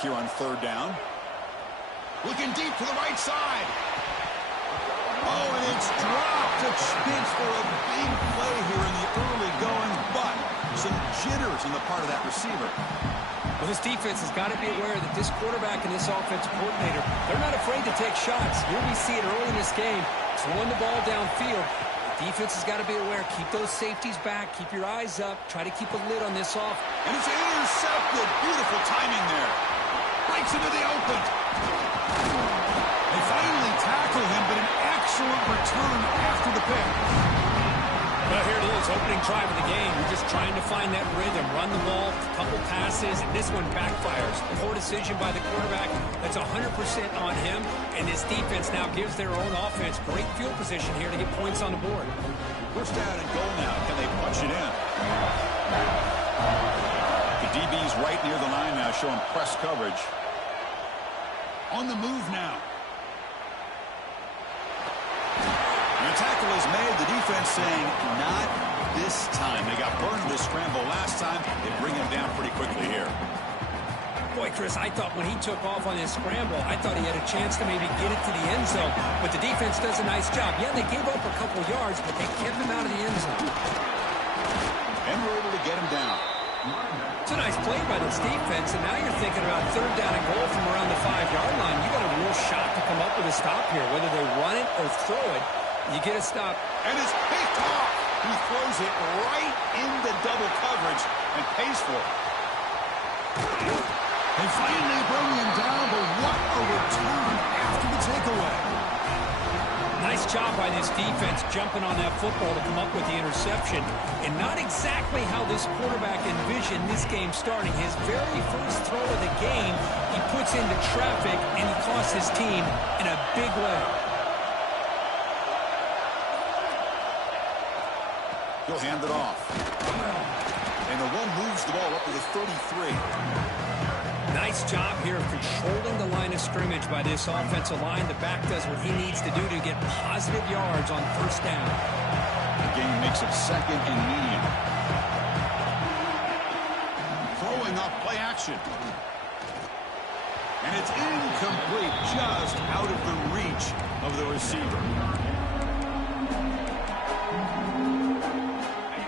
back here on third down. Looking deep to the right side. Oh, and it's dropped. A chance for a big play here in the early going, but some jitters on the part of that receiver. Well, this defense has got to be aware that this quarterback and this offensive coordinator, they're not afraid to take shots. Here we see it early in this game, throwing the ball downfield. The defense has got to be aware. Keep those safeties back. Keep your eyes up. Try to keep a lid on this off. And it's intercepted. Beautiful timing there. Breaks into the open. They finally tackle him, but an excellent return after the pick. Well, here it is, opening drive of the game. You're just trying to find that rhythm, run the ball, a couple passes, and this one backfires. Poor decision by the quarterback. That's 100% on him, and this defense now gives their own offense great field position here to get points on the board. First down and goal now. Can they punch it in? The DB's right near the line now, showing press coverage. On the move now. The tackle is made. The defense saying, not this time. They got burned in the scramble last time. They bring him down pretty quickly here. Boy, Chris, I thought when he took off on his scramble, I thought he had a chance to maybe get it to the end zone. But the defense does a nice job. Yeah, they gave up a couple yards, but they kept him out of the end zone. And we're able to get him down. It's a nice play by this defense, and now you're thinking about third down and goal from around the 5-yard line. You got a real shot to come up with a stop here. Whether they run it or throw it, you get a stop. And it's picked off. He throws it right into double coverage and pays for it. They finally bring him down, but what a return after the takeaway. Nice job by this defense jumping on that football to come up with the interception. And not exactly how this quarterback envisioned this game starting. His very first throw of the game, he puts into traffic, and he costs his team in a big way. He'll hand it off. And the one moves the ball up to the 33. Nice job here of controlling the line of scrimmage by this offensive line. The back does what he needs to do to get positive yards on first down. The game makes it second and medium. Throwing off play action. And it's incomplete, just out of the reach of the receiver.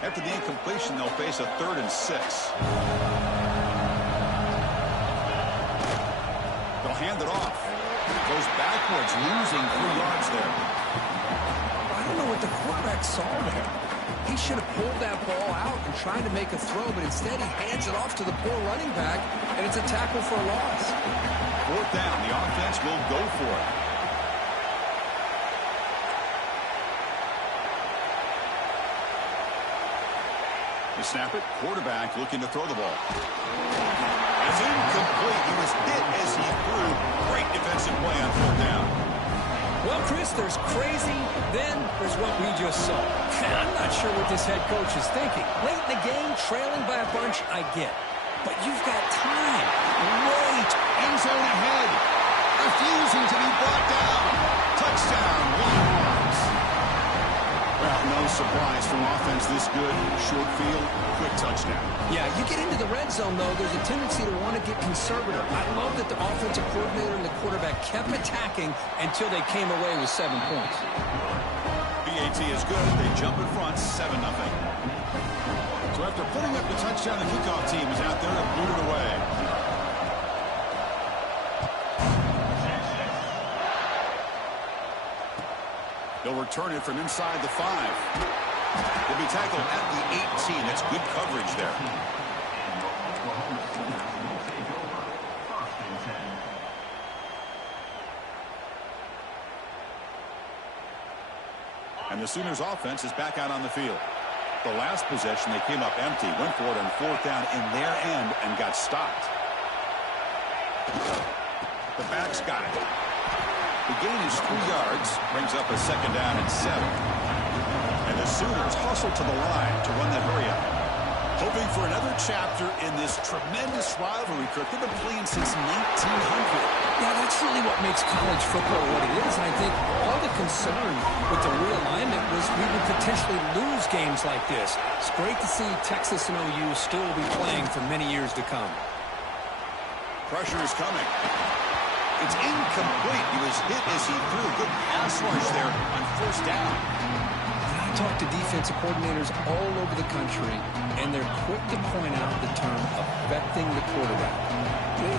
After the incompletion, they'll face a 3rd and 6. They'll hand it off. It goes backwards, losing 3 yards there. I don't know what the quarterback saw there. He should have pulled that ball out and tried to make a throw, but instead he hands it off to the poor running back, and it's a tackle for a loss. 4th down. The offense will go for it. They snap it. Quarterback looking to throw the ball. It's incomplete. He was hit as he threw. Great defensive play on 4th down. Well, Chris, there's crazy, then there's what we just saw. I'm not sure what this head coach is thinking. Late in the game, trailing by a bunch, I get. But you've got time. Wait. End zone ahead. Refusing to be brought down. Touchdown. Longhorns. Well, no surprise from offense this good. Short field, quick touchdown. Yeah, you get into the red zone, though, there's a tendency to want to get conservative. I love that the offensive coordinator and the quarterback kept attacking until they came away with 7 points. BAT is good. They jump in front, 7-0. So after putting up the touchdown, the kickoff team is out there to boot it away. They'll return it from inside the 5. They'll be tackled at the 18. That's good coverage there. And the Sooners offense is back out on the field. The last possession, they came up empty, went for it on 4th down in their end and got stopped. The back's got it. The gain is 3 yards, brings up a 2nd down and 7. And the Sooners hustle to the line to run the hurry up. Hoping for another chapter in this tremendous rivalry, Kirk. They've been playing since 1900. Yeah, that's really what makes college football what it is. And I think all the concern with the realignment was we would potentially lose games like this. It's great to see Texas and OU still be playing for many years to come. Pressure is coming. It's incomplete. He was hit as he threw. Good pass rush there on first down. I talk to defensive coordinators all over the country, and they're quick to point out the term affecting the quarterback.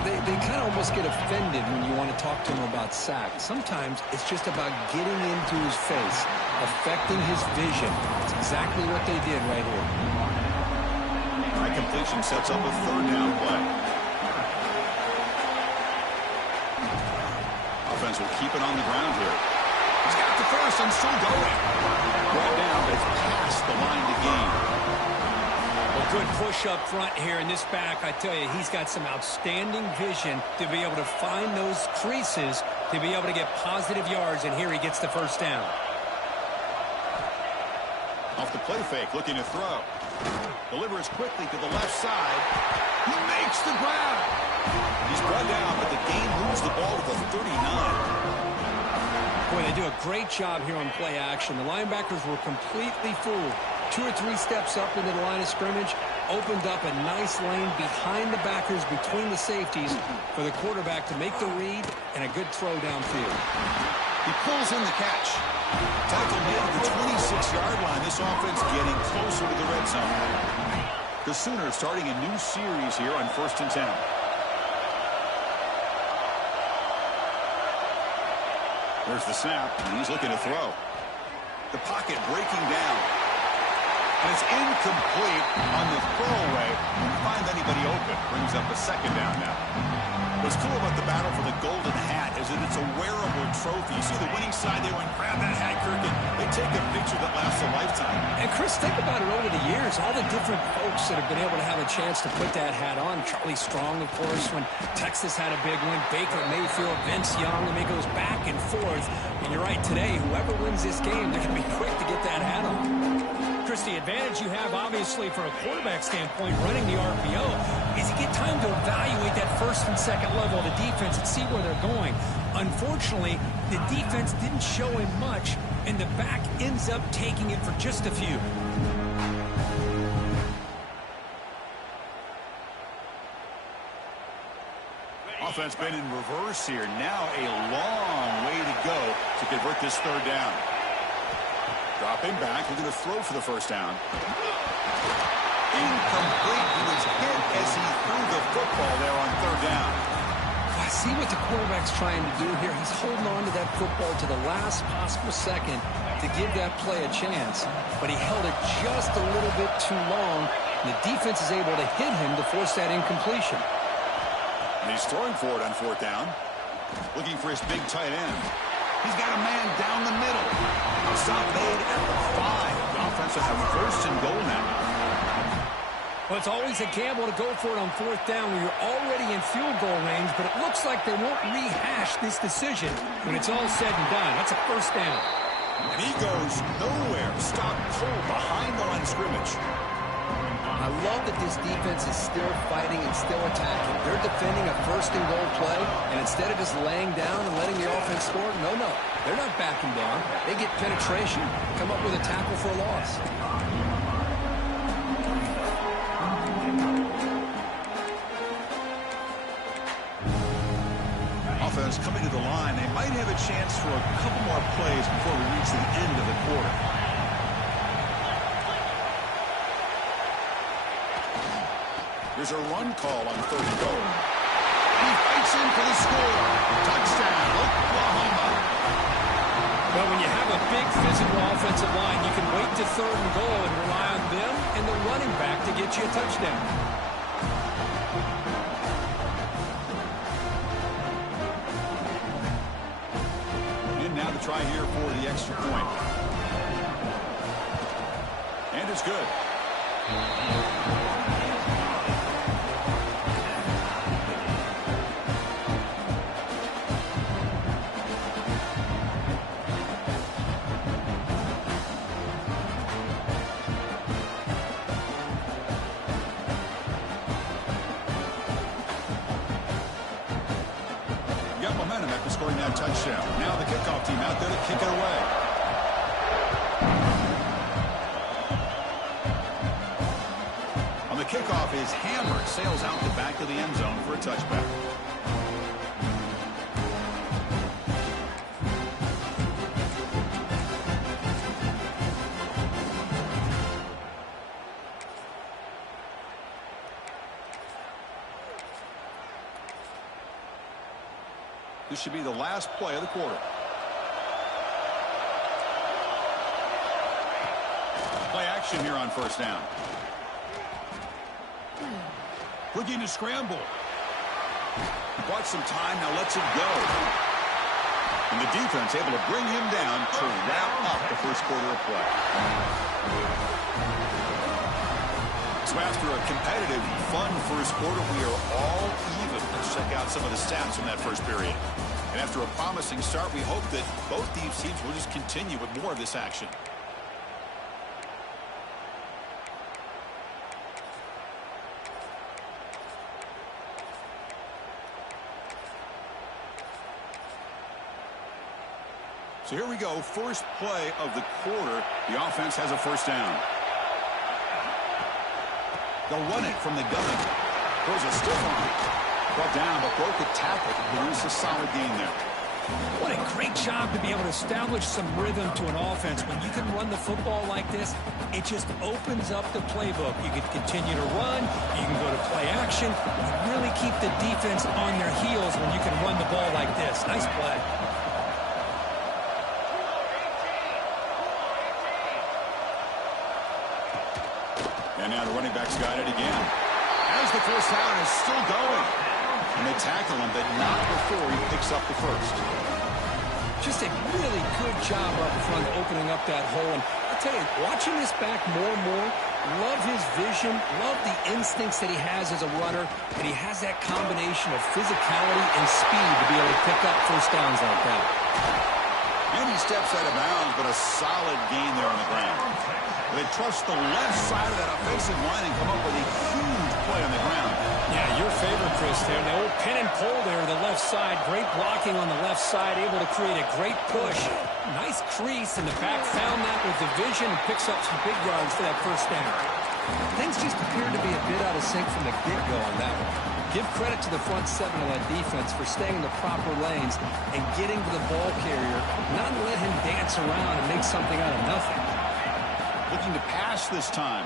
They kind of almost get offended when you want to talk to them about sacks. Sometimes it's just about getting into his face, affecting his vision. It's exactly what they did right here. High completion sets up a third down play. Offense will keep it on the ground here. He's got the first and still going. Brought down, but it's past the line to gain. A good push up front here in this back. I tell you, he's got some outstanding vision to be able to find those creases, to be able to get positive yards, and here he gets the first down. Off the play fake, looking to throw. Delivers quickly to the left side. He makes the grab. He's brought down, but the game moves the ball to the 39. Boy, they do a great job here on play action. The linebackers were completely fooled. 2 or 3 steps up into the line of scrimmage, opened up a nice lane behind the backers, between the safeties, for the quarterback to make the read and a good throw downfield. He pulls in the catch. Tackle made at the 26-yard line. This offense getting closer to the red zone. The Sooners starting a new series here on 1st and 10. There's the snap, and he's looking to throw. The pocket breaking down. And it's incomplete on the throwaway. Didn't find anybody open. Brings up a second down now. What's cool about the battle for the golden hat is that it's a wearable trophy. You see the winning side, they went, grab that hat, Kirk, and they take a picture that lasts a lifetime. And, Chris, think about it over the years. All the different folks that have been able to have a chance to put that hat on. Charlie Strong, of course, when Texas had a big one. Baker Mayfield, Vince Young. I mean, it goes back and forth. And you're right, today, whoever wins this game, they're going to be quick to get that hat on. Chris, the advantage you have, obviously, from a quarterback standpoint, running the RPO, is you get time to evaluate that first and second level of the defense and see where they're going. Unfortunately, the defense didn't show him much, and the back ends up taking it for just a few. Offense been in reverse here. Now a long way to go to convert this third down. Dropping back, looking to throw for the first down. Incomplete. He was hit as he threw the football there on third down. I see what the quarterback's trying to do here. He's holding on to that football to the last possible second to give that play a chance. But he held it just a little bit too long. And the defense is able to hit him to force that incompletion. And he's throwing for it on fourth down. Looking for his big tight end. He's got a man down the middle. Stop made at the 5. The offense will have first and goal now. Well, it's always a gamble to go for it on fourth down when you're already in field goal range, but it looks like they won't rehash this decision when it's all said and done. That's a first down. And he goes nowhere. Stop cold behind the line of scrimmage. I love that this defense is still fighting and still attacking. They're defending a first and goal play, and instead of just laying down and letting the offense score, no, they're not backing down. They get penetration, come up with a tackle for a loss. Offense coming to the line. They might have a chance for a couple more plays before we reach the end of the quarter. There's a run call on third and goal. He fights in for the score. Touchdown, Oklahoma. Well, when you have a big physical offensive line, you can wait to third and goal and rely on them and the running back to get you a touchdown. And now to try here for the extra point. And it's good. Got momentum after scoring that touchdown. Now the kickoff team out there to kick it away. On the kickoff is hammered, sails out the back of the end zone for a touchback. This should be the last play of the quarter. Play action here on first down. Looking to scramble. Bought some time, now lets it go. And the defense able to bring him down to wrap up the first quarter of play. So after a competitive, fun first quarter, we are all even. Let's check out some of the stats from that first period. And after a promising start, we hope that both these teams will just continue with more of this action. So here we go, first play of the quarter. The offense has a first down. They'll run it from the gun. Throws a stiff arm. Brought down, but broke a tackle to produce a solid gain there. What a great job to be able to establish some rhythm to an offense. When you can run the football like this, it just opens up the playbook. You can continue to run. You can go to play action. You really keep the defense on their heels when you can run the ball like this. Nice play. And now the running back's got it again. As the first down is still going. And they tackle him, but not before he picks up the first. Just a really good job up front opening up that hole. And I'll tell you, watching this back more and more, love his vision, love the instincts that he has as a runner, and he has that combination of physicality and speed to be able to pick up first downs like that. And he steps out of bounds, but a solid gain there on the ground. They trust the left side of that offensive line and come up with a huge play on the ground. Yeah, your favorite, Chris, there. The old pin and pull there, the left side. Great blocking on the left side, able to create a great push. Nice crease, and the back found that with the vision and picks up some big yards for that first down. Things just appear to be a bit out of sync from the get-go on that one. Give credit to the front seven of that defense for staying in the proper lanes and getting to the ball carrier, not let him dance around and make something out of nothing. Looking to pass this time.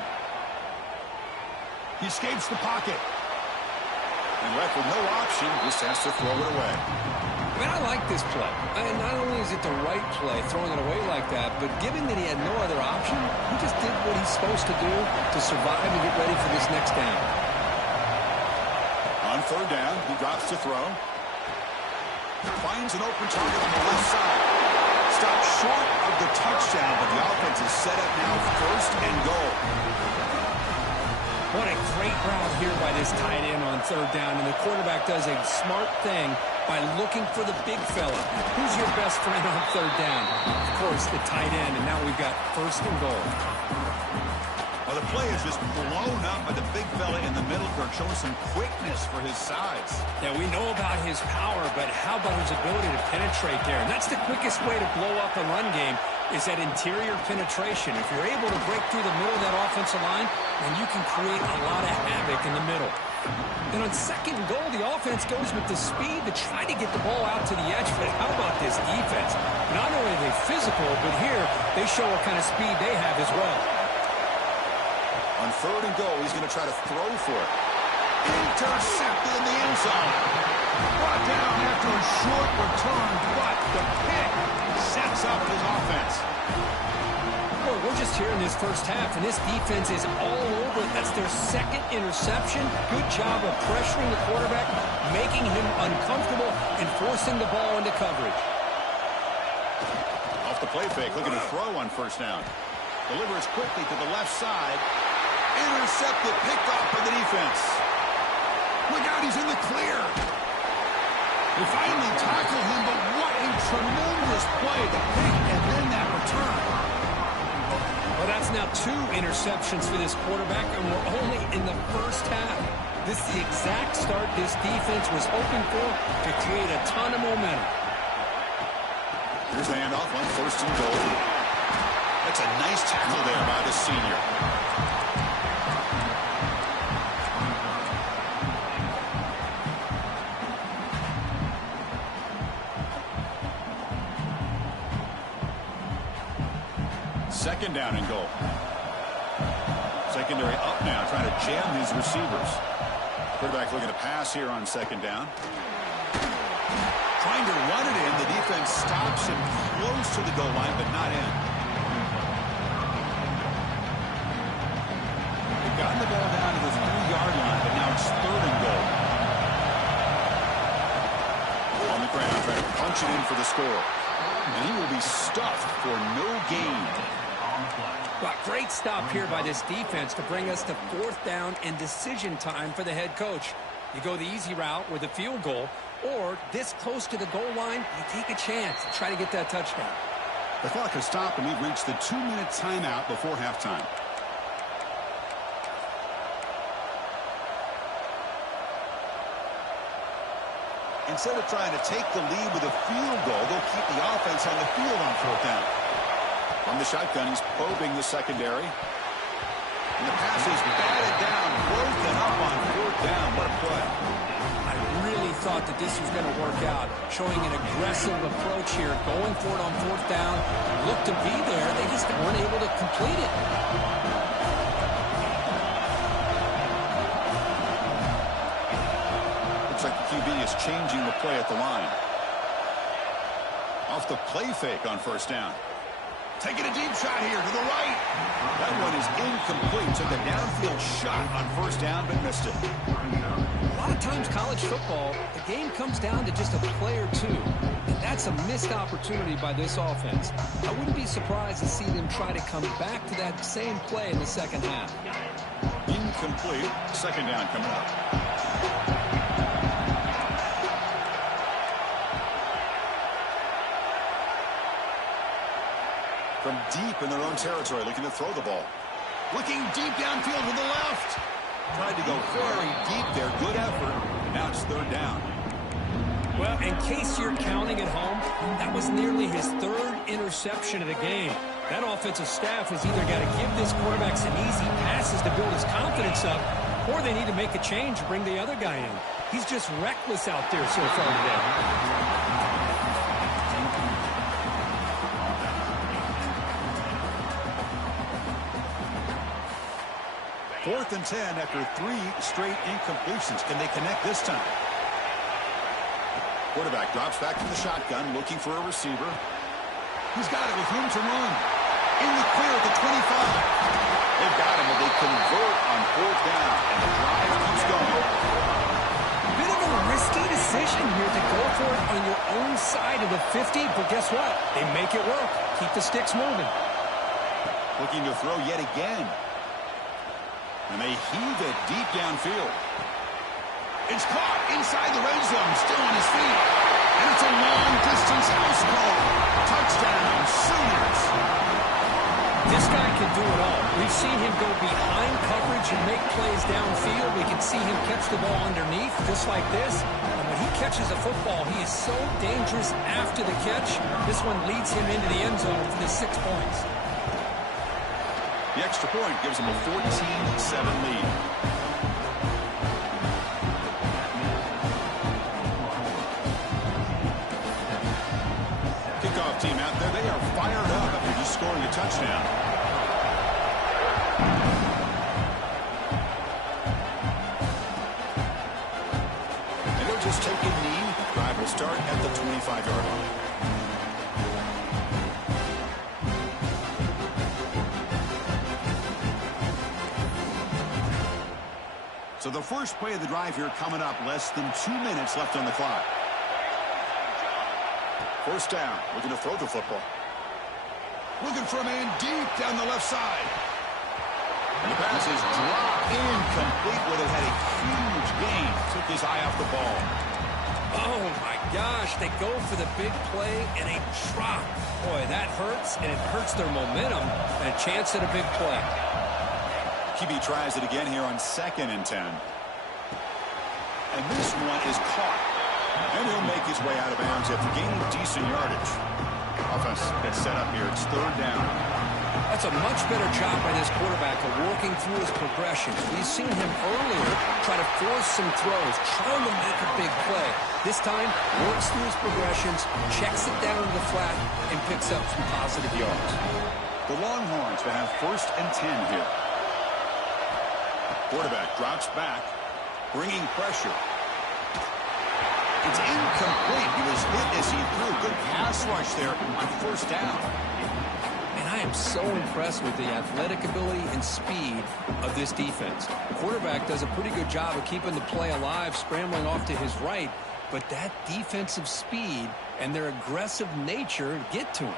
He escapes the pocket. And left with no option, just has to throw it away. I mean, I like this play. And not only is it the right play, throwing it away like that, but given that he had no other option, he just did what he's supposed to do to survive and get ready for this next down. On third down, he drops to throw. Finds an open target on the left side. Stopped short of the touchdown, but the offense is set up now first and goal. What a great route here by this tight end on third down, and the quarterback does a smart thing by looking for the big fella. Who's your best friend on third down? Of course, the tight end, and now we've got first and goal. Well, the play is just blown up by the big fella in the middle, showing some quickness for his size. Yeah, we know about his power, but how about his ability to penetrate there? And that's the quickest way to blow up a run game, is that interior penetration. If you're able to break through the middle of that offensive line, then you can create a lot of havoc in the middle. And on second and goal, the offense goes with the speed to try to get the ball out to the edge. But how about this defense? Not only are they physical, but here they show what kind of speed they have as well. On third and goal, he's going to try to throw for it. Intercepted in the end zone. Brought down after a short return, but the pick sets up his offense. Well, we're just here in this first half, and this defense is all over it. That's their second interception. Good job of pressuring the quarterback, making him uncomfortable, and forcing the ball into coverage. Off the play fake, looking to throw on first down. Delivers quickly to the left side. Intercepted, picked off by the defense. Look out, he's in the clear. They finally tackle him, but what a tremendous play, the pick and then that return. Well, that's now 2 interceptions for this quarterback, and we're only in the first half. This is the exact start this defense was hoping for to create a ton of momentum. Here's the handoff on first and goal. That's a nice tackle there by the senior. Second down and goal. Secondary up now, trying to jam these receivers. Quarterback looking to pass here on second down. Trying to run it in. The defense stops him close to the goal line, but not in. They've gotten the ball down to the 3-yard line, but now it's 3rd and goal. On the ground, trying to punch it in for the score. And he will be stuffed for no gain. Well, great stop here by this defense to bring us to 4th down and decision time for the head coach. You go the easy route with a field goal, or this close to the goal line, you take a chance to try to get that touchdown. The clock has stopped, and we've reached the 2-minute timeout before halftime. Instead of trying to take the lead with a field goal, they'll keep the offense on the field on 4th down. From the shotgun, he's probing the secondary. And the pass is batted down, broken up on 4th down. What a play. I really thought that this was going to work out, showing an aggressive approach here, going for it on 4th down. Looked to be there. They just weren't able to complete it. Looks like the QB is changing the play at the line. Off the play fake on 1st down. Taking a deep shot here to the right. That one is incomplete. Took a downfield shot on 1st down, but missed it. A lot of times college football, the game comes down to just a play or two. And that's a missed opportunity by this offense. I wouldn't be surprised to see them try to come back to that same play in the second half. Incomplete. 2nd down coming up. From deep in their own territory, looking to throw the ball. Looking deep downfield with the left. Tried to go very deep there. Good effort. Now it's 3rd down. Well, in case you're counting at home, that was nearly his 3rd interception of the game. That offensive staff has either got to give this quarterback some easy passes to build his confidence up, or they need to make a change and bring the other guy in. He's just reckless out there so far today. 4th and 10 after 3 straight incompletions. Can they connect this time? Quarterback drops back from the shotgun, looking for a receiver. He's got it with room to run. In the clear at the 25. They've got him, but they convert on 4th down, and the drive keeps going. Bit of a risky decision here to go for it on your own side of the 50, but guess what? They make it work. Keep the sticks moving. Looking to throw yet again. And they heave it deep downfield. It's caught inside the red zone, still on his feet. And it's a long-distance house call. Touchdown, Sooners. This guy can do it all. We've seen him go behind coverage and make plays downfield. We can see him catch the ball underneath, just like this. And when he catches a football, he is so dangerous after the catch. This one leads him into the end zone for the 6 points. The extra point gives him a 14-7 lead. Kickoff team out there. They are fired up after just scoring a touchdown. And they'll just take a knee. Drive will start at the 25-yard line. So the first play of the drive here coming up, less than 2 minutes left on the clock. 1st down, looking to throw the football. Looking for a man deep down the left side. And the pass is dropped incomplete. Would have had a huge gain. Took his eye off the ball. Oh, my gosh. They go for the big play and a drop. Boy, that hurts, and it hurts their momentum. And a chance at a big play. QB tries it again here on 2nd and 10. And this one is caught. And he'll make his way out of bounds after gaining decent yardage. Offense gets set up here. It's 3rd down. That's a much better job by this quarterback of working through his progressions. We've seen him earlier try to force some throws, trying to make a big play. This time, works through his progressions, checks it down to the flat, and picks up some positive yards. The Longhorns will have 1st and 10 here. Quarterback drops back, bringing pressure. It's incomplete. He was hit as he threw. Good pass rush there on first down. And I am so impressed with the athletic ability and speed of this defense. The quarterback does a pretty good job of keeping the play alive, scrambling off to his right, but that defensive speed and their aggressive nature get to him.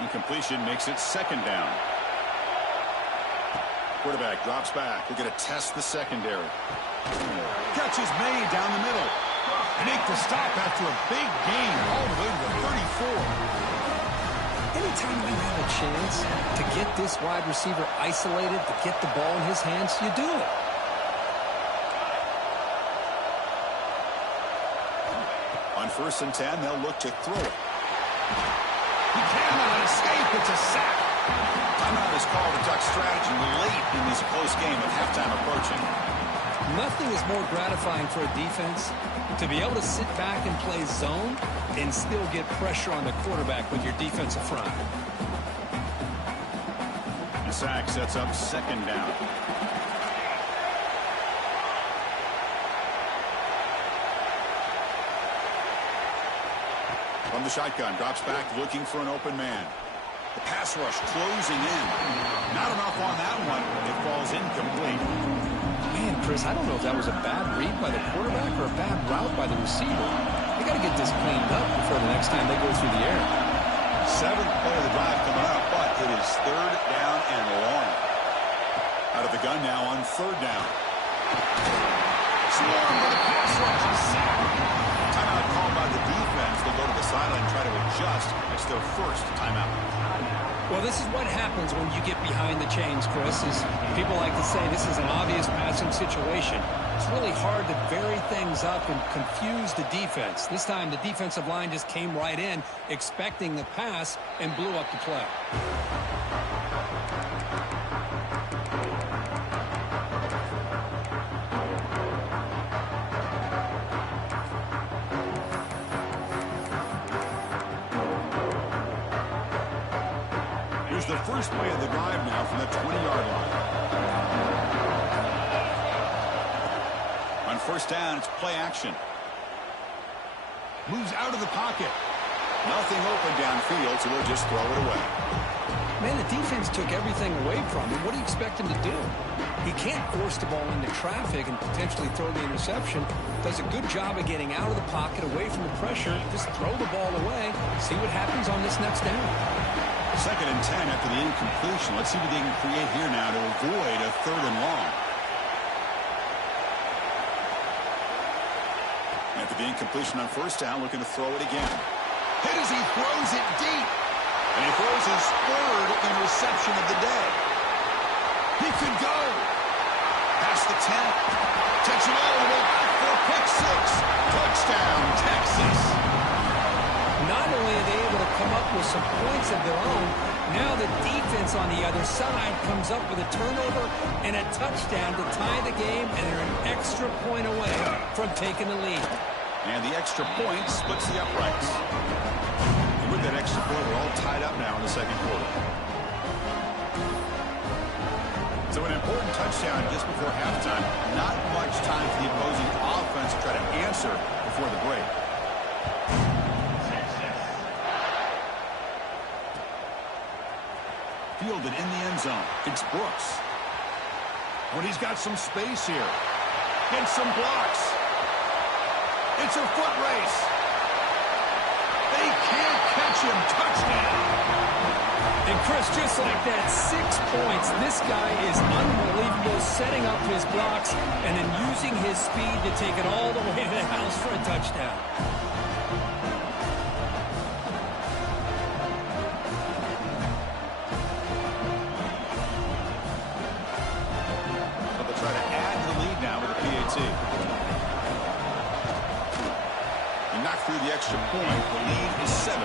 Incompletion makes it second down. Quarterback drops back. We're going to test the secondary. Catch is made down the middle. And make the stop after a big gain all the way to the 34. Anytime you have a chance to get this wide receiver isolated, to get the ball in his hands, you do it. On 1st and 10, they'll look to throw it. He cannot escape. It's a sack. Timeout is called to duck strategy late in this close game with halftime approaching. Nothing is more gratifying for a defense to be able to sit back and play zone and still get pressure on the quarterback with your defensive front. The sack sets up second down. From the shotgun, drops back looking for an open man. The pass rush closing in. Not enough on that one. It falls incomplete. Man, Chris, I don't know if that was a bad read by the quarterback or a bad route by the receiver. They got to get this cleaned up before the next time they go through the air. 7th play of the drive coming up, but it is 3rd down and long. Out of the gun now on 3rd down. Swarm with a pass rush and sack. Timeout called by the defense. They'll go to the sideline and try to adjust. It's their first timeout. Well, this is what happens when you get behind the chains, Chris. Is people like to say this is an obvious passing situation. It's really hard to vary things up and confuse the defense. This time the defensive line just came right in expecting the pass and blew up the play. Here's the first play of the drive now from the 20-yard line. On 1st down, it's play action. Moves out of the pocket. Nothing open downfield, so we'll just throw it away. Man, the defense took everything away from him. What do you expect him to do? He can't force the ball into traffic and potentially throw the interception. Does a good job of getting out of the pocket, away from the pressure. Just throw the ball away. See what happens on this next down. 2nd and 10 after the incompletion. Let's see what they can create here now to avoid a 3rd and long. After the incompletion on 1st down, looking to throw it again. Hit as he throws it deep. And he throws his 3rd interception of the day. He could go. Past the 10. Takes it all the way back for a pick 6. Touchdown, Texas. Not only are they able to come up with some points of their own, now the defense on the other side comes up with a turnover and a touchdown to tie the game, and they're an extra point away from taking the lead. And the extra point splits the uprights. And with that extra point, we're all tied up now in the 2nd quarter. So an important touchdown just before halftime. Not much time for the opposing offense to try to answer before the break. Fielded in the end zone. It's Brooks. When he's got some space here. Gets some blocks. It's a foot race. They can't catch him. Touchdown. And Chris, just like that, 6 points. This guy is unbelievable, setting up his blocks and then using his speed to take it all the way to the house for a touchdown. But they'll try to add to the lead now with a PAT. He knocked through the extra point. The lead is 7,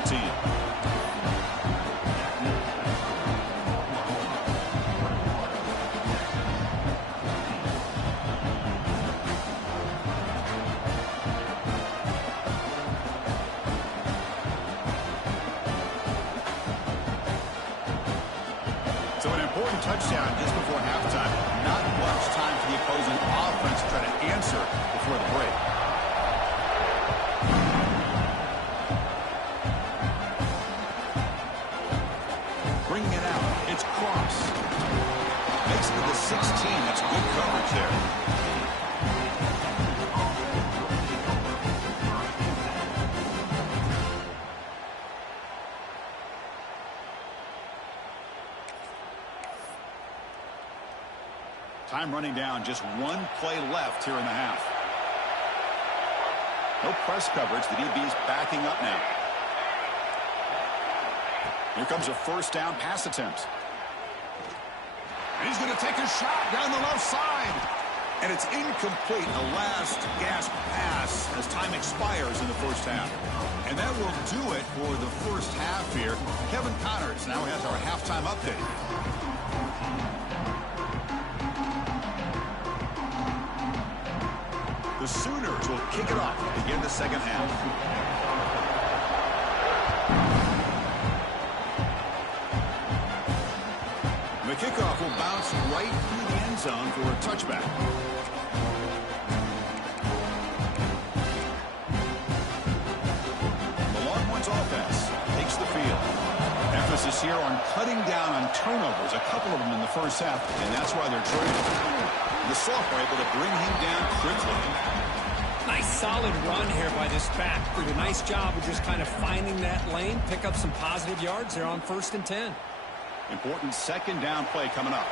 21-14. So an important touchdown just before halftime. Not much time for the opposing offense to try to answer before the break. Time running down, just one play left here in the half. No press coverage. The DB's backing up now. Here comes a first down pass attempt. And he's going to take a shot down the left side. And it's incomplete, a last gasp pass as time expires in the first half. And that will do it for the first half here. Kevin Connors now has our halftime update. The Sooners will kick it off to begin the second half. The kickoff will bounce right through the end zone for a touchback. The Longhorns offense takes the field. Emphasis here on cutting down on turnovers, a couple of them in the first half, and that's why they're trailing. The sophomore able to bring him down quickly. Nice solid run here by this back. Did a nice job of just kind of finding that lane, pick up some positive yards there on 1st and 10. Important second down play coming up.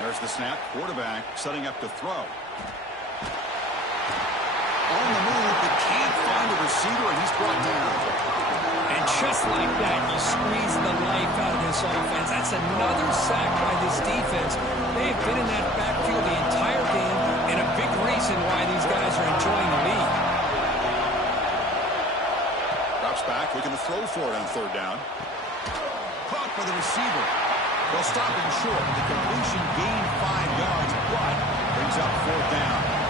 There's the snap. Quarterback setting up to throw. On the move, but can't find a receiver, and he's brought down. And just like that, you squeeze the life out of this offense. That's another sack by this defense. They've been in that backfield the entire game, and a big reason why these guys are enjoying the lead. Drops back, looking to throw for it on third down. Caught by the receiver. They'll stop him short. The completion gained 5 yards, but brings up fourth down.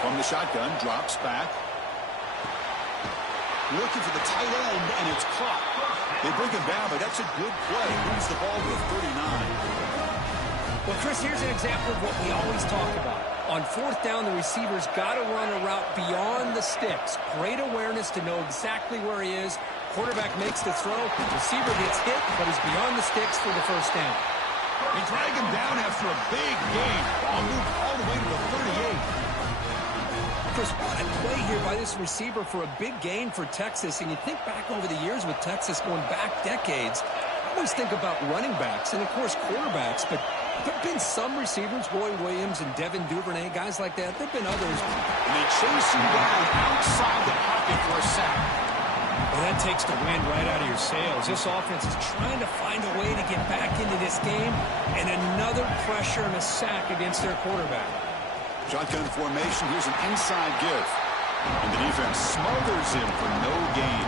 From the shotgun, drops back. Looking for the tight end, and it's caught. They bring him down, but that's a good play. Moves the ball to 39. Well, Chris, here's an example of what we always talk about. On 4th down, the receiver's got to run a route beyond the sticks. Great awareness to know exactly where he is. Quarterback makes the throw. Receiver gets hit, but is beyond the sticks for the first down. They drag him down after a big gain. Ball moved all the way to the 38. Chris, what a play here by this receiver for a big gain for Texas. And you think back over the years with Texas going back decades, I always think about running backs and, of course, quarterbacks. But there have been some receivers, Roy Williams and Devin Duvernay, guys like that. There have been others. And they chase him down outside the pocket for a sack. Well, that takes the wind right out of your sails. This offense is trying to find a way to get back into this game. And another pressure and a sack against their quarterback. Shotgun formation. Here's an inside give. And the defense smothers him for no gain.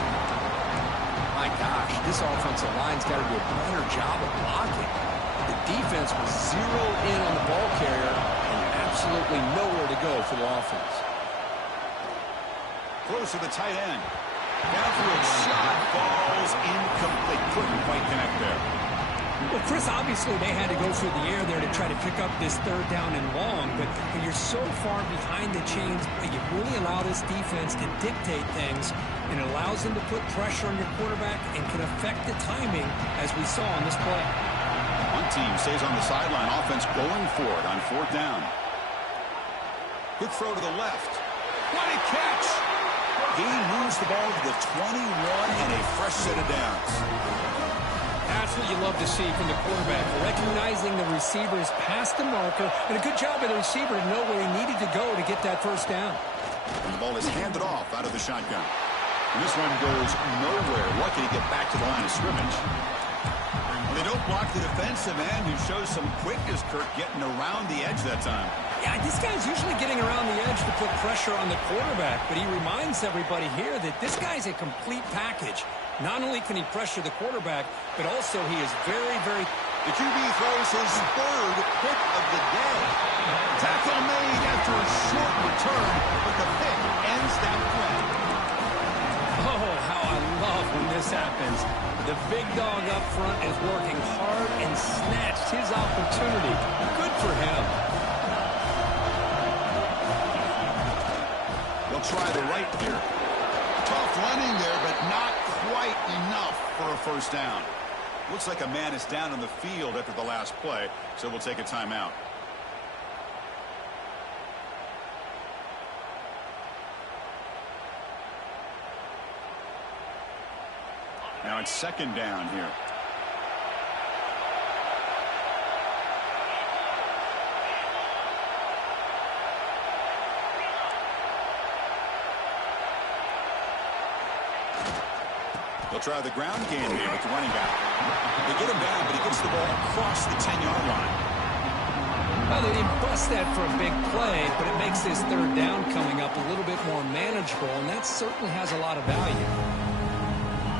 My gosh, this offensive line's got to do a better job of blocking. The defense was zeroed in on the ball carrier and absolutely nowhere to go for the offense. Close to the tight end. Downfield shot. Falls incomplete. Couldn't quite connect there. Well, Chris, obviously they had to go through the air there to try to pick up this 3rd down and long, but when you're so far behind the chains, you really allow this defense to dictate things, and it allows them to put pressure on your quarterback and can affect the timing, as we saw on this play. One team stays on the sideline. Offense going for it on 4th down. Quick throw to the left. What a catch! He moves the ball to the 21 and a fresh set of downs. That's what you love to see from the quarterback, recognizing the receiver is past the marker, and a good job by the receiver to know where he needed to go to get that first down. And the ball is handed off out of the shotgun. And this one goes nowhere. Lucky to get back to the line of scrimmage. Well, they don't block the defensive end, who shows some quickness, Kirk, getting around the edge that time. Yeah, this guy's usually getting around the edge to put pressure on the quarterback, but he reminds everybody here that this guy's a complete package. Not only can he pressure the quarterback, but also he is very, very... The QB throws his 3rd pick of the day. Tackle made after a short return, but the pick ends that threat. Oh, how I love when this happens. The big dog up front is working hard and snatched his opportunity. Good for him. They'll try the right here. Tough running there, but not quite enough for a first down. Looks like a man is down on the field after the last play, so we'll take a timeout. Now it's second down here. They'll try the ground game here with the running back. They get him down, but he gets the ball across the 10-yard line. Well, they didn't bust that for a big play, but it makes this third down coming up a little bit more manageable, and that certainly has a lot of value.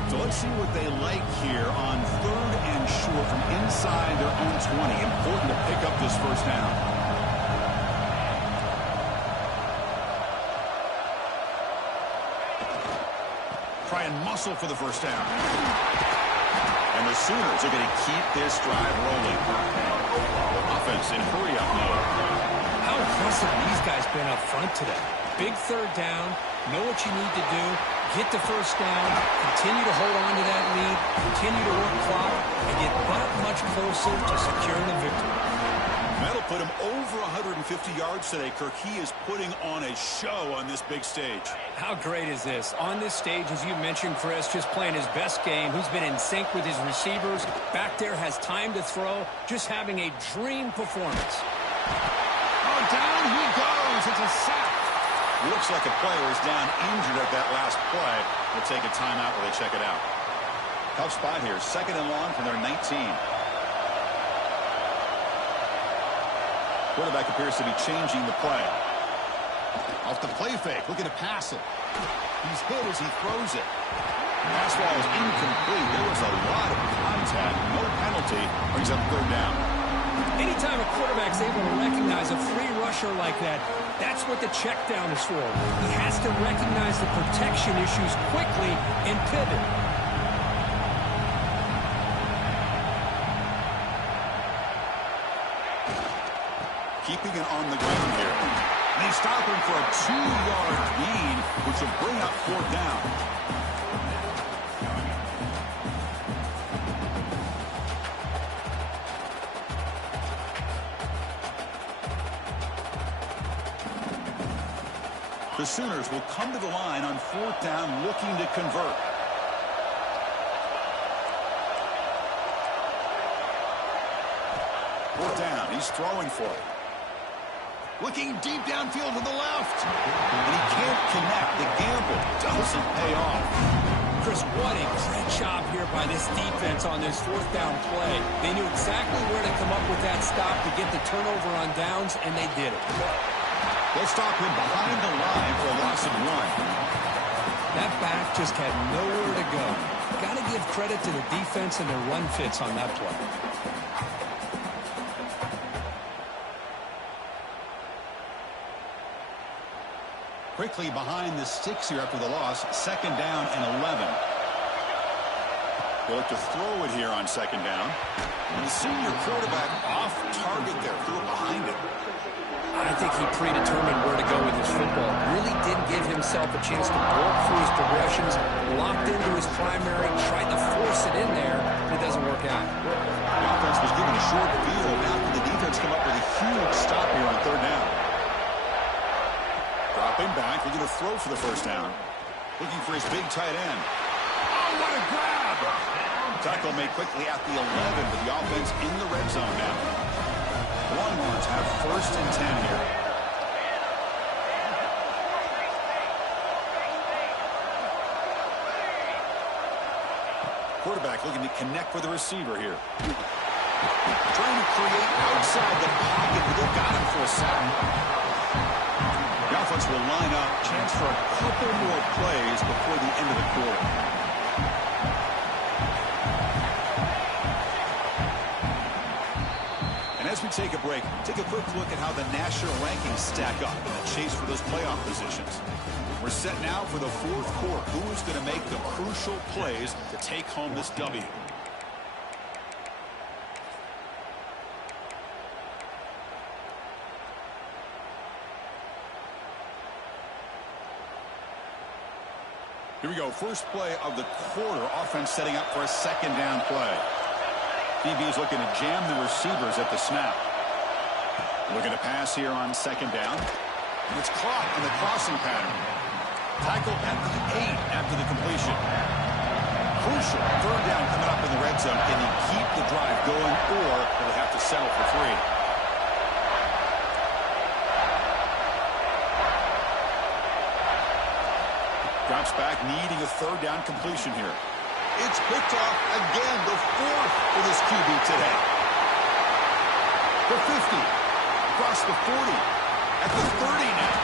So let's see what they like here on third and short from inside their own 20. Important to pick up this first down. Try and muscle for the first down. And the Sooners are going to keep this drive rolling. Offense in hurry-up mode. How impressive these guys been up front today. Big third down, know what you need to do, get the first down, continue to hold on to that lead, continue to work clock, and get Buck much closer to securing the victory. That'll put him over 150 yards today, Kirk. He is putting on a show on this big stage. How great is this? On this stage, as you mentioned, Chris, just playing his best game. He's been in sync with his receivers. Back there, has time to throw. Just having a dream performance. Oh, down he goes. It's a sack. Looks like a player is down injured at that last play. We'll take a timeout while they check it out. Tough spot here. Second and long from their 19. Quarterback appears to be changing the play. Off the play fake, looking to pass it. He's hit as he throws it. Pass ball is incomplete. There was a lot of contact. No penalty. Brings up third down. Anytime a quarterback's able to recognize a free rusher like that, that's what the check down is for. He has to recognize the protection issues quickly and pivot. Keeping it on the ground here. And they stop him for a 2-yard gain, which will bring up fourth down. The Sooners will come to the line on fourth down, looking to convert. Fourth down, he's throwing for it. Looking deep downfield to the left. And he can't connect. The gamble doesn't pay off. Chris, what a great job here by this defense on this fourth down play. They knew exactly where to come up with that stop to get the turnover on downs, and they did it. They'll stop him behind the line for a loss of 1. That back just had nowhere to go. Got to give credit to the defense and their run fits on that play. Quickly behind the sticks here after the loss. Second down and 11. They'll look to throw it here on second down. And the senior quarterback off target there. Threw it behind him. I think he predetermined where to go with his football. Really did give himself a chance to work through his progressions, locked into his primary, tried to force it in there, but it doesn't work out. The offense was given a short field after the defense come up with a huge stop here on third down. Dropping back, they're going to throw for the first down. Looking for his big tight end. Oh, what a grab! Tackle made quickly at the 11, but the offense in the red zone now. Longhorns have first and 10 here. Quarterback looking to connect with the receiver here. Trying to create outside the pocket, but they got him for a sack. The offense will line up. Chance for a couple more plays before the end of the quarter. And as we take a break, take a quick look at how the national rankings stack up in the chase for those playoff positions. We're set now for the fourth quarter. Who is going to make the crucial plays to take home this W? Here we go. First play of the quarter. Offense setting up for a second down play. DB's looking to jam the receivers at the snap. Looking to pass here on second down. It's caught in the crossing pattern. Tackled at the 8 after the completion. Crucial third down coming up in the red zone. Can he keep the drive going, or will he have to settle for 3? Drops back, needing a third down completion here. It's picked off again, the 4th for this QB today. The 50, across the 40, at the 30 now.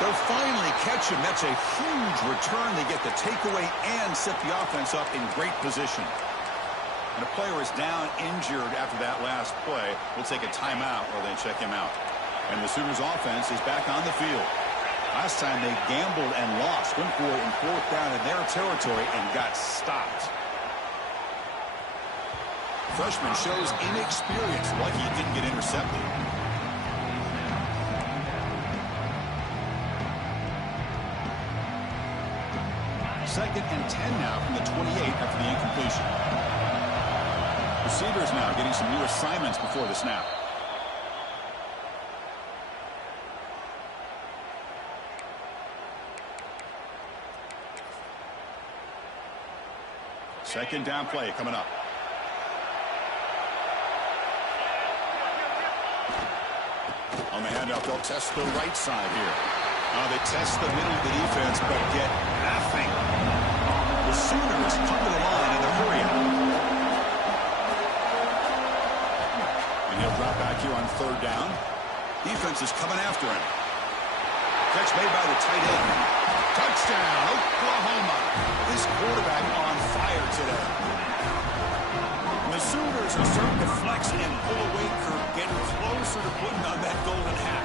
They'll finally catch him. That's a huge return. They get the takeaway and set the offense up in great position. And a player is down injured after that last play. We'll take a timeout while they check him out. And the Sooners offense is back on the field. Last time they gambled and lost. Went for it in 4th down in their territory and got stopped. Freshman shows inexperience. Lucky he didn't get intercepted. Second and 10 now from the 28 after the incompletion. Receivers now getting some new assignments before the snap. Second down play coming up. On the handoff, they'll test the right side here. They test the middle of the defense, but get nothing. The Sooners come to the line in the hurry up. And he'll drop back here on third down. Defense is coming after him. Catch made by the tight end. Touchdown, Oklahoma. This quarterback on fire today. And the Sooners are starting to flex and pull away curve, getting closer to putting on that golden hat.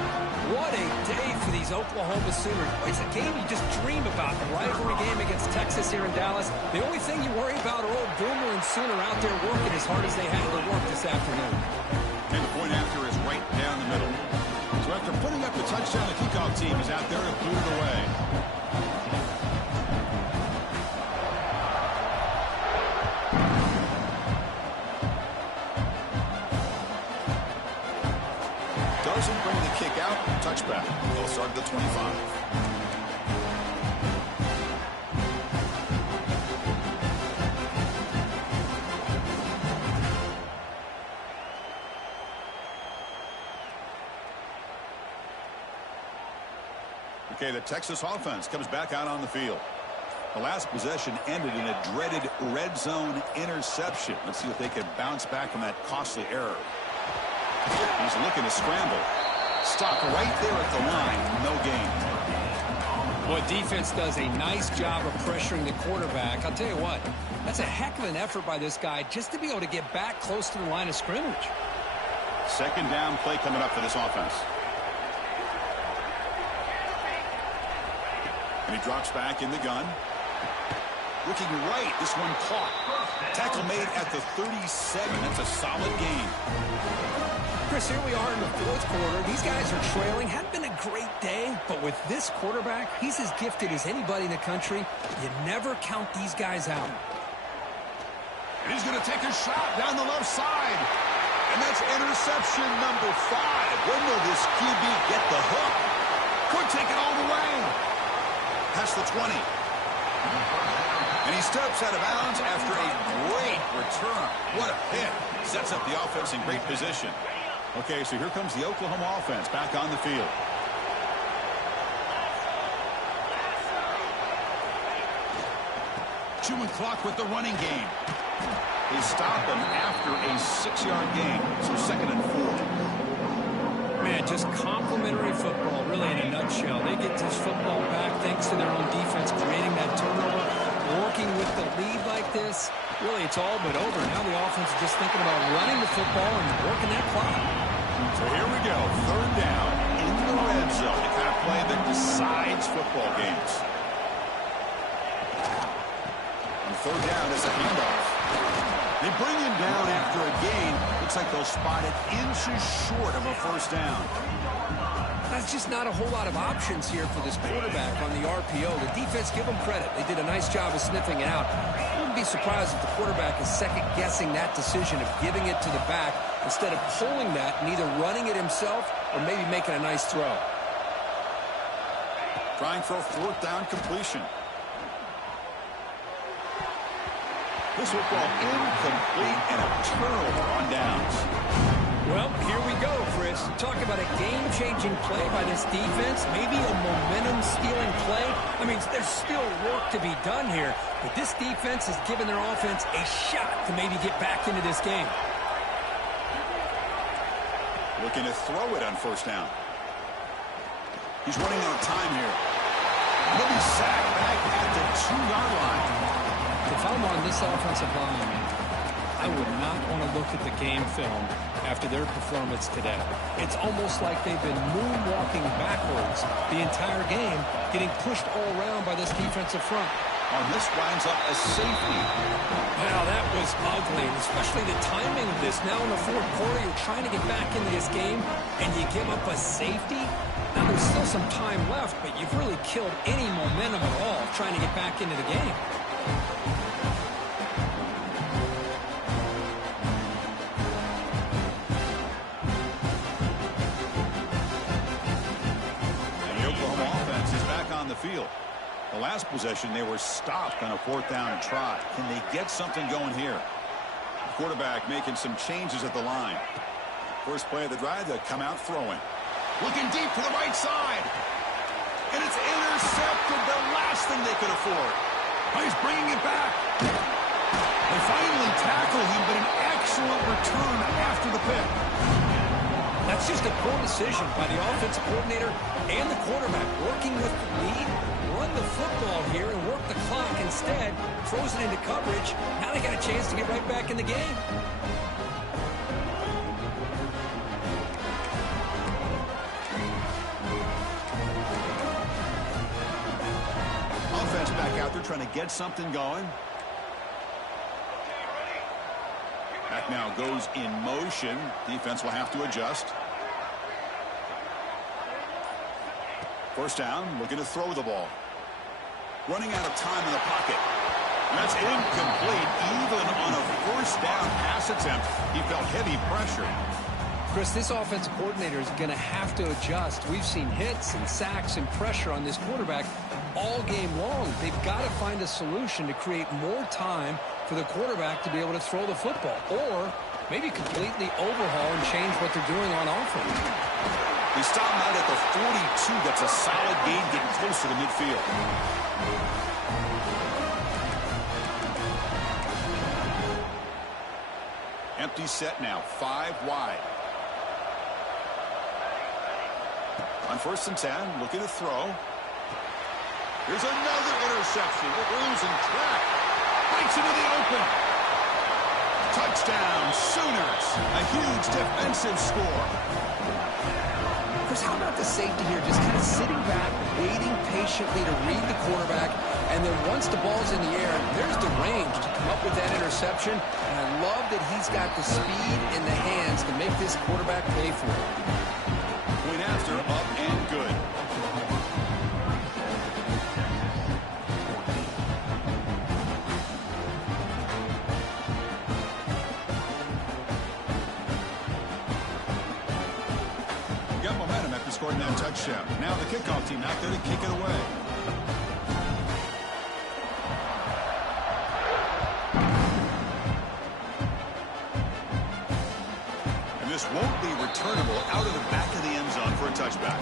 What a day for these Oklahoma Sooners. It's a game you just dream about. The rivalry game against Texas here in Dallas. The only thing you worry about are old Boomer and Sooner out there working as hard as they had to work this afternoon. And the point after is right down the middle. So after putting up the touchdown, the kickoff team is out there to boot it away. Doesn't bring the kick out. Touchback. They'll start at the 25. Okay, the Texas offense comes back out on the field. The last possession ended in a dreaded red zone interception. Let's see if they can bounce back from that costly error. He's looking to scramble. Stop right there at the line. No gain. Well, defense does a nice job of pressuring the quarterback. I'll tell you what, that's a heck of an effort by this guy just to be able to get back close to the line of scrimmage. Second down play coming up for this offense. And he drops back in the gun. Looking right. This one caught. Tackle made at the 37. That's a solid gain. Chris, here we are in the 4th quarter. These guys are trailing. Hadn't been a great day, but with this quarterback, he's as gifted as anybody in the country. You never count these guys out. And he's going to take a shot down the left side. And that's interception number 5. When will this QB get the hook? Could take it all the way. Past the 20. And he steps out of bounds after a great return. What a hit. Sets up the offense in great position. Okay, so here comes the Oklahoma offense back on the field. Chewing clock with the running game. They stop him after a 6-yard gain. So second and 4. Man, just complimentary football, really in a nutshell. They get this football back thanks to their own defense, creating that turnover, working with the lead like this. Really, it's all but over. Now the offense is just thinking about running the football and working that clock. So here we go. Third down in the red zone. The kind of play that decides football games. On third down is a handoff. They bring him down after a gain. Looks like they'll spot it inches short of a first down. That's just not a whole lot of options here for this quarterback on the RPO. The defense, give them credit. They did a nice job of sniffing it out. I wouldn't be surprised if the quarterback is second-guessing that decision of giving it to the back instead of pulling that and either running it himself or maybe making a nice throw. Trying for a fourth down completion. This football incomplete and a turnover on downs. Well, here we go, Chris. Talk about a game-changing play by this defense, maybe a momentum-stealing play. I mean, there's still work to be done here, but this defense has given their offense a shot to maybe get back into this game. Looking to throw it on first down. He's running out of time here. He'll be sacked back at the 2-yard line. If I'm on this offensive line, I would not want to look at the game film after their performance today. It's almost like they've been moonwalking backwards the entire game, getting pushed all around by this defensive front. On this winds up a safety. Wow, that was ugly, especially the timing of this. Now in the fourth quarter, you're trying to get back into this game, and you give up a safety? Now there's still some time left, but you've really killed any momentum at all trying to get back into the game. Field. The last possession, they were stopped on a fourth down and try. Can they get something going here? The quarterback making some changes at the line. First play of the drive, they'll come out throwing. Looking deep to the right side. And it's intercepted, the last thing they could afford. Oh, he's bringing it back. They finally tackle him, but an excellent return after the pick. That's just a poor decision by the offensive coordinator and the quarterback. Working with the lead, run the football here and work the clock instead. Throws it into coverage. Now they got a chance to get right back in the game. Offense back out there trying to get something going. Back now goes in motion. Defense will have to adjust. First down, looking to throw the ball. Running out of time in the pocket. And that's incomplete. Even on a first down pass attempt, he felt heavy pressure. Chris, this offensive coordinator is going to have to adjust. We've seen hits and sacks and pressure on this quarterback all game long. They've got to find a solution to create more time for the quarterback to be able to throw the football, or maybe completely overhaul and change what they're doing on offense. He stopped out at the 42. That's a solid gain, getting closer to midfield. Empty set now, 5 wide. On 1st and 10, looking to throw. Here's another interception. We're losing track. Breaks into the open. Touchdown, Sooners. A huge defensive score. Chris, how about the safety here? Just kind of sitting back, waiting patiently to read the quarterback, and then once the ball's in the air, there's the range to come up with that interception. And I love that he's got the speed in the hands to make this quarterback pay for it. Point after, up and good. Got momentum after scoring that touchdown. Now the kickoff team out there to kick it away. This won't be returnable out of the back of the end zone for a touchback.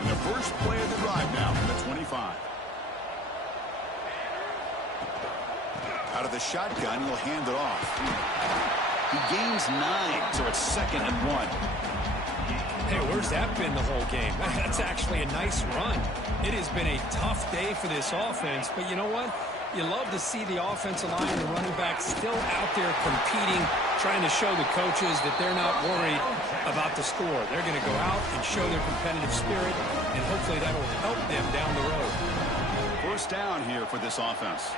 And the first play of the drive now from the 25. Out of the shotgun, he'll hand it off. He gains 9, so it's 2nd and 1. Hey, where's that been the whole game? That's actually a nice run. It has been a tough day for this offense, but you know what? You love to see the offensive line and the running back still out there competing, trying to show the coaches that they're not worried about the score. They're going to go out and show their competitive spirit, and hopefully that'll help them down the road. First down here for this offense.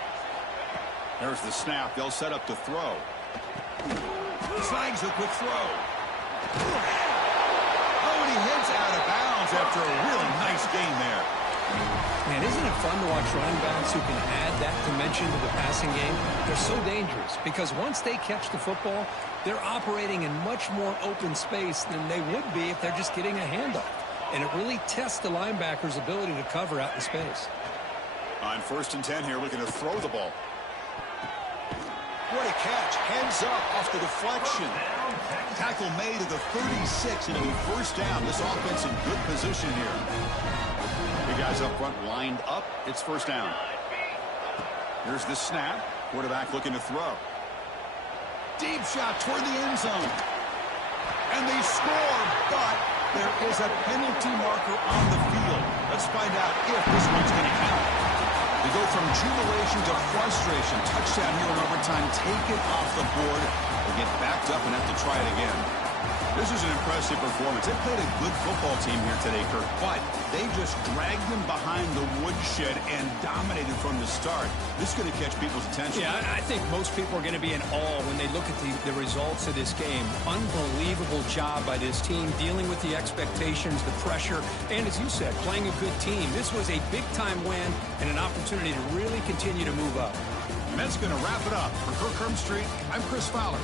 There's the snap. They'll set up to throw. Snags a quick throw. Oh, and he heads out of bounds after a really nice gain there. Man, isn't it fun to watch running backs who can add that dimension to the passing game? They're so dangerous because once they catch the football, they're operating in much more open space than they would be if they're just getting a handoff. And it really tests the linebacker's ability to cover out in space. On 1st and 10 here, looking to throw the ball. What a catch. Hands up off the deflection. Tackle made at the 36, and it'll be 1st down. This offense in good position here. The guys up front lined up. It's 1st down. Here's the snap. Quarterback looking to throw. Deep shot toward the end zone. And they score, but there is a penalty marker on the field. Let's find out if this one's going to count. They go from jubilation to frustration. Touchdown here in overtime. Take it off the board. They get backed up and have to try it again. This is an impressive performance. They played a good football team here today, Kirk, but they just dragged them behind the woodshed and dominated from the start. This is going to catch people's attention. Yeah, I think most people are going to be in awe when they look at the results of this game. Unbelievable job by this team dealing with the expectations, the pressure, and as you said, playing a good team. This was a big-time win and an opportunity to really continue to move up. And that's going to wrap it up. For Kirk Herbstreit, I'm Chris Fowler.